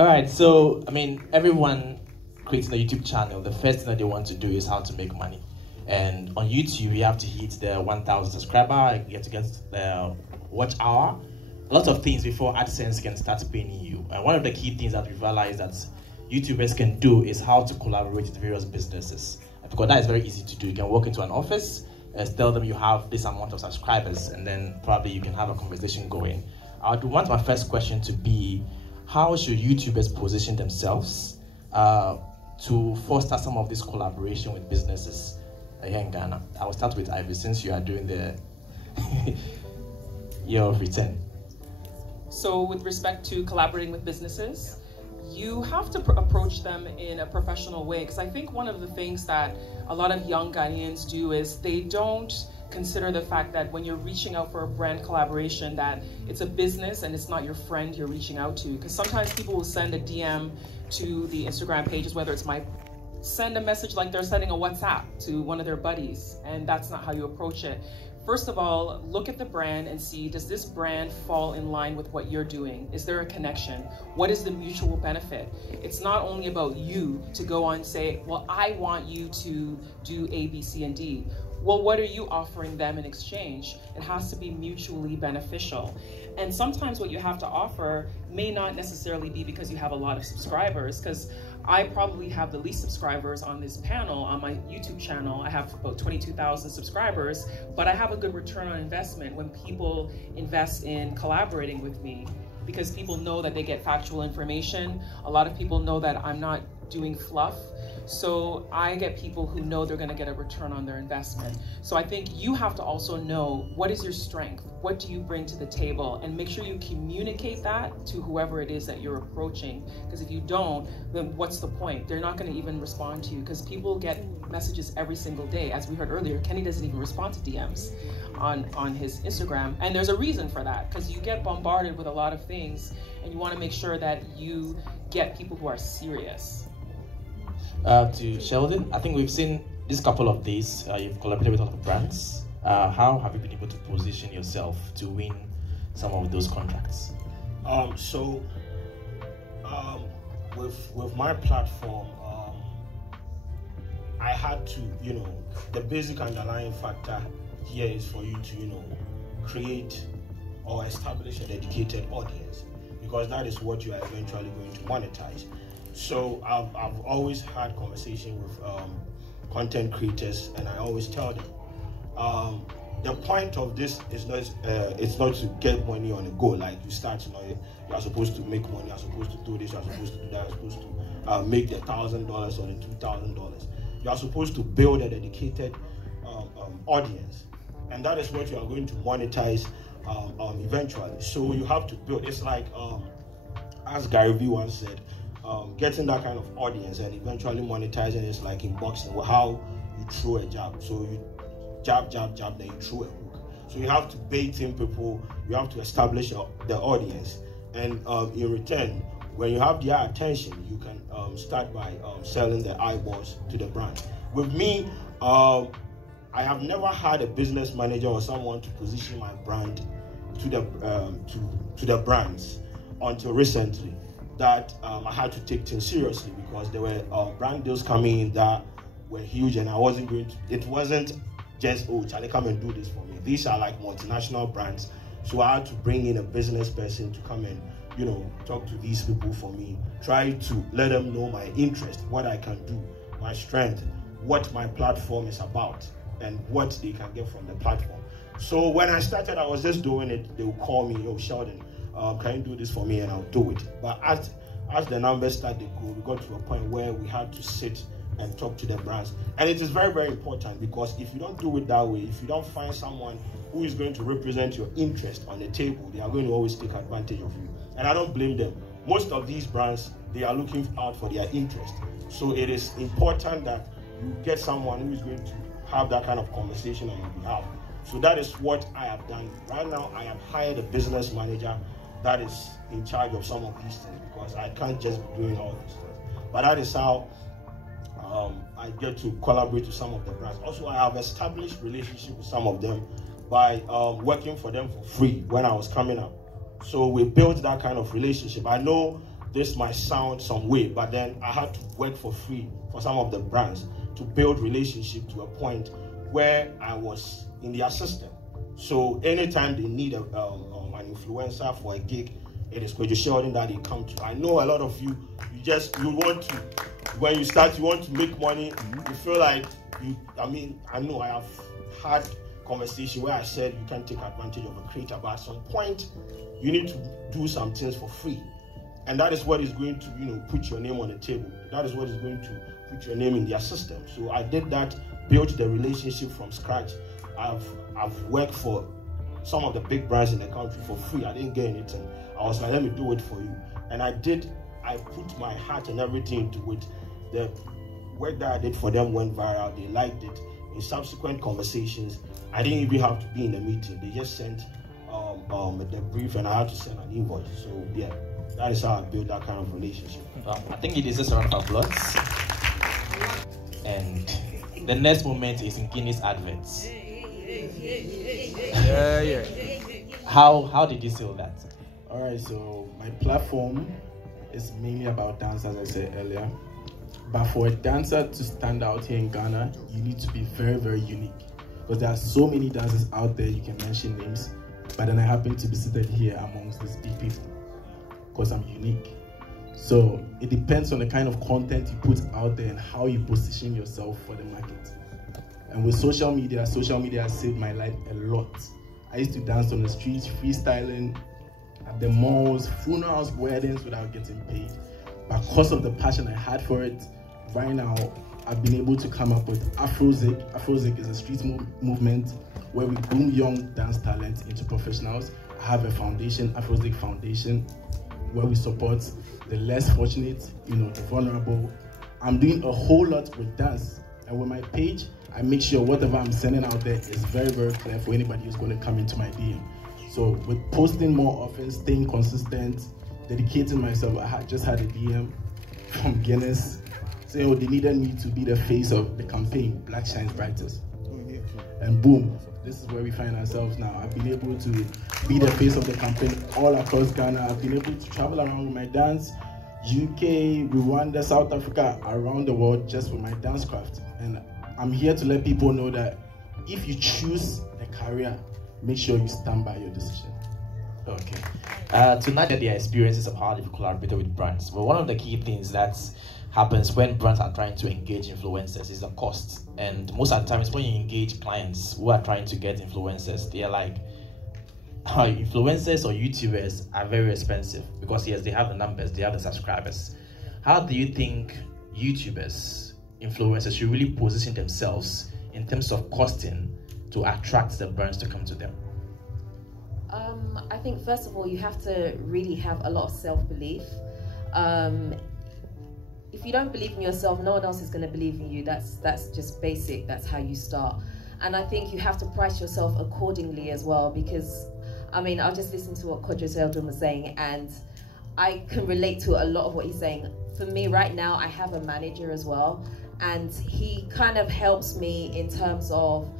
All right, so, I mean, everyone creating a YouTube channel, the first thing that they want to do is how to make money. And on YouTube, you have to hit the 1,000 subscriber, you have to get the watch hour, a lot of things before AdSense can start paying you. And one of the key things that we've realized that YouTubers can do is how to collaborate with various businesses. Because that is very easy to do. You can walk into an office, tell them you have this amount of subscribers, and then probably you can have a conversation going. I would want my first question to be, how should YouTubers position themselves to foster some of this collaboration with businesses here in Ghana? I will start with Ivy, since you are doing the year of return. So with respect to collaborating with businesses, you have to approach them in a professional way, because I think one of the things that a lot of young Ghanaians do is they don't consider the fact that when you're reaching out for a brand collaboration, that it's a business and it's not your friend you're reaching out to. Because sometimes people will send a DM to the Instagram pages, whether it's send a message like they're sending a WhatsApp to one of their buddies, and that's not how you approach it. First of all, look at the brand and see, does this brand fall in line with what you're doing? Is there a connection? What is the mutual benefit? It's not only about you to go on and say, well, I want you to do A, B, C, and D. Well, what are you offering them in exchange? It has to be mutually beneficial. And sometimes what you have to offer may not necessarily be because you have a lot of subscribers, because I probably have the least subscribers on this panel on my YouTube channel. I have about 22,000 subscribers, but I have a good return on investment when people invest in collaborating with me, because people know that they get factual information. A lot of people know that I'm not doing fluff. So I get people who know they're going to get a return on their investment. So I think you have to also know, what is your strength? What do you bring to the table? And make sure you communicate that to whoever it is that you're approaching. Because if you don't, then what's the point? They're not going to even respond to you, because people get messages every single day. As we heard earlier, Kenny doesn't even respond to DMs on his Instagram. And there's a reason for that, because you get bombarded with a lot of things, and you want to make sure that you get people who are serious. To Sheldon, I think we've seen this couple of days, you've collaborated with a lot of brands. How have you been able to position yourself to win some of those contracts? With my platform, I had to, the basic underlying factor here is for you to, create or establish a dedicated audience, because that is what you are eventually going to monetize. So I've always had conversation with content creators, and I always tell them, the point of this is not it's not to get money on a go. Like you start, you are supposed to make money, you are supposed to do this, you are supposed to do that, you are supposed to make the $1,000 or the $2,000. You are supposed to build a dedicated audience, and that is what you are going to monetize eventually. So you have to build. It's like as Gary Vee once said, getting that kind of audience and eventually monetizing is like in boxing, how you throw a jab. So you jab, then you throw a hook. So you have to bait in people, you have to establish the audience. And in return, when you have their attention, you can start by selling the eyeballs to the brand. With me, I have never had a business manager or someone to position my brand to the brands until recently. That I had to take things seriously, because there were brand deals coming in that were huge, and I wasn't going to, it wasn't just, oh, Charlie, come and do this for me. These are like multinational brands. So I had to bring in a business person to come and, talk to these people for me, try to let them know my interest, what I can do, my strength, what my platform is about, and what they can get from the platform. So when I started, I was just doing it. They would call me, oh, Sheldon, can you do this for me? And I'll do it. But as the numbers started to grow, we got to a point where we had to sit and talk to the brands. And it is very, very important, because if you don't do it that way, if you don't find someone who is going to represent your interest on the table, they are going to always take advantage of you. And I don't blame them. Most of these brands, they are looking out for their interest. So it is important that you get someone who is going to have that kind of conversation on your behalf. So that is what I have done. Right now, I have hired a business manager that is in charge of some of these things, because I can't just be doing all these things. But that is how I get to collaborate with some of the brands. Also, I have established relationships with some of them by working for them for free when I was coming up. So we built that kind of relationship. I know this might sound some way, but then I had to work for free for some of the brands to build relationship to a point where I was in their system. So anytime they need an influencer for a gig, it is Kwadwo Sheldon that they come to. I know a lot of you want to, when you start, you want to make money, you feel like I know I have had conversation where I said you can take advantage of a creator, but at some point you need to do some things for free, and that is what is going to put your name on the table. That is what is going to put your name in their system. So I did that, built the relationship from scratch. I've worked for some of the big brands in the country for free. I didn't get anything. I was like, let me do it for you, and I put my heart and everything into it. The work that I did for them went viral. They liked it. In subsequent conversations, I didn't even have to be in the meeting. They just sent the brief, and I had to send an invoice. So yeah, that is how I built that kind of relationship. I think it is just a round of applause. And the next moment is in Guinness adverts. Yeah. How did you sell that? All right, so my platform is mainly about dance, as I said earlier. But for a dancer to stand out here in Ghana, you need to be very, very unique. Because there are so many dancers out there, you can mention names, but then I happen to be seated here amongst these big people because I'm unique. So it depends on the kind of content you put out there and how you position yourself for the market. And with social media has saved my life a lot. I used to dance on the streets, freestyling, at the malls, funerals, weddings without getting paid. But because of the passion I had for it, right now, I've been able to come up with AfroZig. AfroZig is a street movement where we groom young dance talent into professionals. I have a foundation, AfroZig Foundation, where we support the less fortunate, the vulnerable. I'm doing a whole lot with dance. And with my page, I make sure whatever I'm sending out there is very, very clear for anybody who's going to come into my DM. So with posting more often, staying consistent, dedicating myself, I just had a DM from Guinness saying, they needed me to be the face of the campaign, Black Shines Brightest. And boom, this is where we find ourselves now. I've been able to be the face of the campaign all across Ghana. I've been able to travel around with my dance, UK, Rwanda, South Africa, around the world just with my dance craft. And I'm here to let people know that if you choose a career, make sure you stand by your decision. Okay. Tonight, their experiences of how they've collaborated with brands. But one of the key things that happens when brands are trying to engage influencers is the cost. And most of the times when you engage clients who are trying to get influencers, they're like, influencers or YouTubers are very expensive because yes, they have the numbers, they have the subscribers. How do you think YouTubers, influencers should really position themselves in terms of costing to attract the brands to come to them? I think first of all, you have to really have a lot of self-belief. If you don't believe in yourself, no one else is going to believe in you. That's just basic. That's how you start. And I think you have to price yourself accordingly as well, because I mean, I just listened to what Kwadwo Sheldon was saying, and I can relate to a lot of what he's saying. For me right now, I have a manager as well, and he kind of helps me in terms of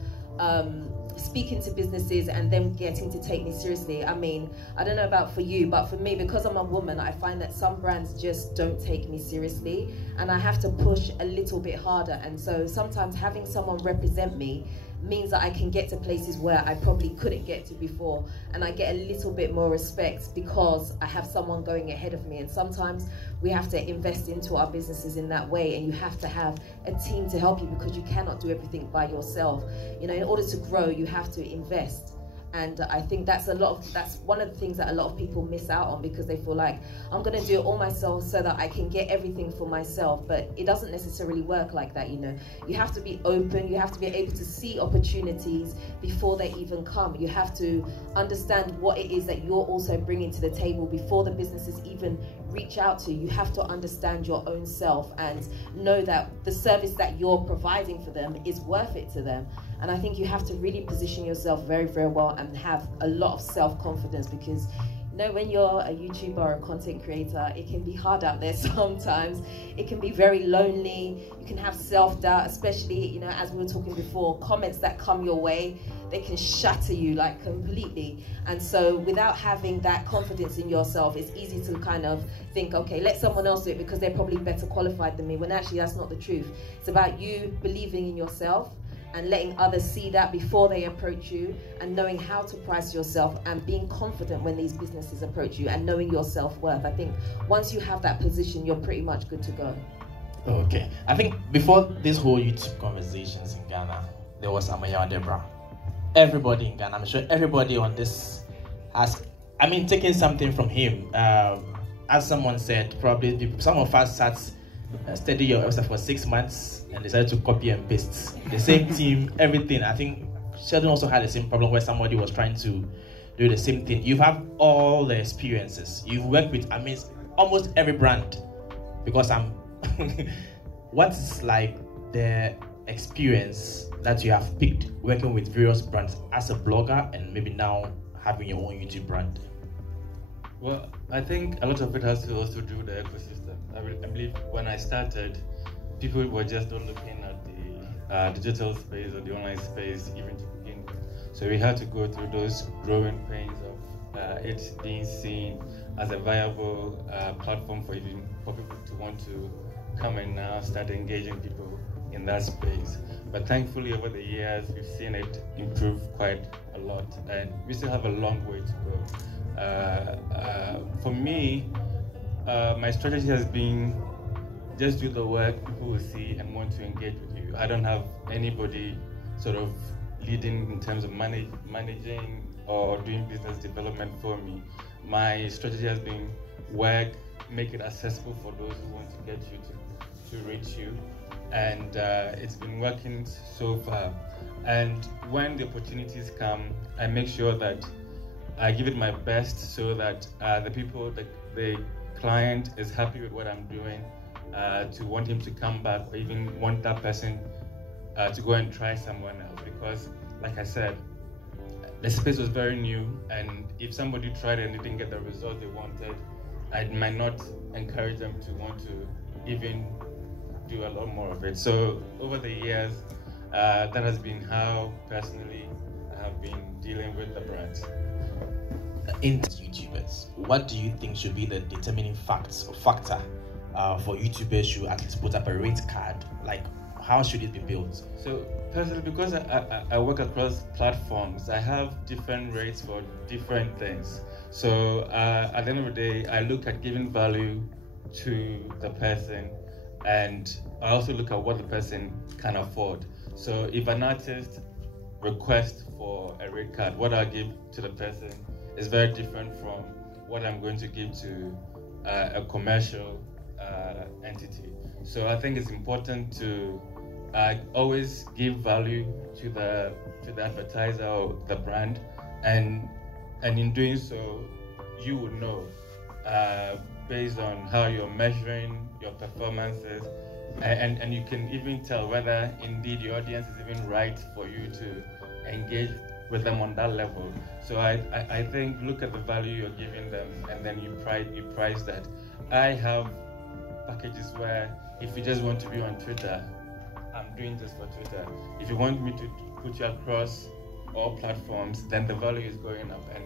speaking to businesses and them getting to take me seriously. I mean, I don't know about for you, but for me, because I'm a woman, I find that some brands just don't take me seriously, and I have to push a little bit harder. And so sometimes having someone represent me means that I can get to places where I probably couldn't get to before, and I get a little bit more respect because I have someone going ahead of me. And sometimes we have to invest into our businesses in that way, and you have to have a team to help you because you cannot do everything by yourself. You know, in order to grow, you have to invest. And I think that's one of the things that a lot of people miss out on, because they feel like, I'm going to do it all myself so that I can get everything for myself. But it doesn't necessarily work like that, you know. You have to be open, you have to be able to see opportunities before they even come. You have to understand what it is that you're also bringing to the table before the businesses even reach out to you. You have to understand your own self and know that the service that you're providing for them is worth it to them. And I think you have to really position yourself very, very well and have a lot of self-confidence, because you know, when you're a YouTuber or a content creator, it can be hard out there sometimes. It can be very lonely. You can have self-doubt, especially, you know, as we were talking before, comments that come your way they can shatter you like completely. And so without having that confidence in yourself, it's easy to kind of think, okay, let someone else do it because they're probably better qualified than me, when actually that's not the truth. It's about you believing in yourself and letting others see that before they approach you, and knowing how to price yourself and being confident when these businesses approach you, and knowing your self-worth. I think once you have that position, you're pretty much good to go. Okay. I think before this whole YouTube conversations in Ghana, there was Ameyaw Debrah. Everybody in Ghana, I'm sure everybody on this has, taking something from him. As someone said, probably some of us sat study your website for 6 months and decided to copy and paste the same team, everything. I think Sheldon also had the same problem where somebody was trying to do the same thing. You have all the experiences. You've worked with almost every brand, because what's like the experience that you have picked working with various brands as a blogger and maybe now having your own YouTube brand? Well, I think a lot of it has to also do with the ecosystem. I believe when I started, people were just not looking at the digital space or the online space even to begin with. So we had to go through those growing pains of it being seen as a viable platform for people to want to come and now start engaging people in that space. But thankfully, over the years, we've seen it improve quite a lot, and we still have a long way to go. For me, my strategy has been just do the work people will see and want to engage with you. I don't have anybody sort of leading in terms of managing or doing business development for me. My strategy has been work, make it accessible for those who want to get you to reach you, and it's been working so far. And when the opportunities come, I make sure that I give it my best so that the client is happy with what I'm doing, to want him to come back, or even want that person to go and try someone else. Because, like I said, the space was very new, and if somebody tried and they didn't get the result they wanted, I might not encourage them to want to even do a lot more of it. So over the years, that has been how personally I have been dealing with the brands. In YouTubers, what do you think should be the determining factor for YouTubers to at least put up a rate card? Like, how should it be built? So personally, because I work across platforms, I have different rates for different things. So at the end of the day, I look at giving value to the person, and I also look at what the person can afford. So if an artist requests for a rate card, what I give to the person is very different from what I'm going to give to a commercial entity. So I think it's important to always give value to the advertiser or the brand, and in doing so, you would know based on how you're measuring your performances, and you can even tell whether indeed your audience is even right for you to engage with them on that level. So I think look at the value you're giving them, and then you price that. I have packages where if you just want to be on Twitter, I'm doing this for Twitter. If you want me to put you across all platforms, then the value is going up, and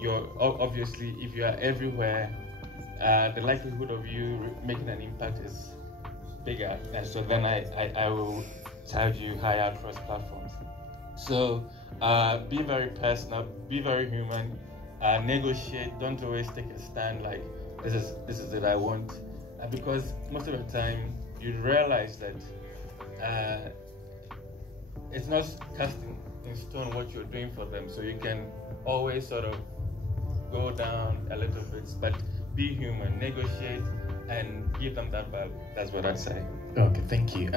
you're obviously, if you are everywhere, the likelihood of you making an impact is bigger, and so then I will charge you higher across platforms. So be very personal, be very human, negotiate. Don't always take a stand like this is it I want, because most of the time you realize that it's not casting in stone what you're doing for them. So you can always sort of go down a little bit, but be human, negotiate, and give them that value. That's what I say. Okay, thank you.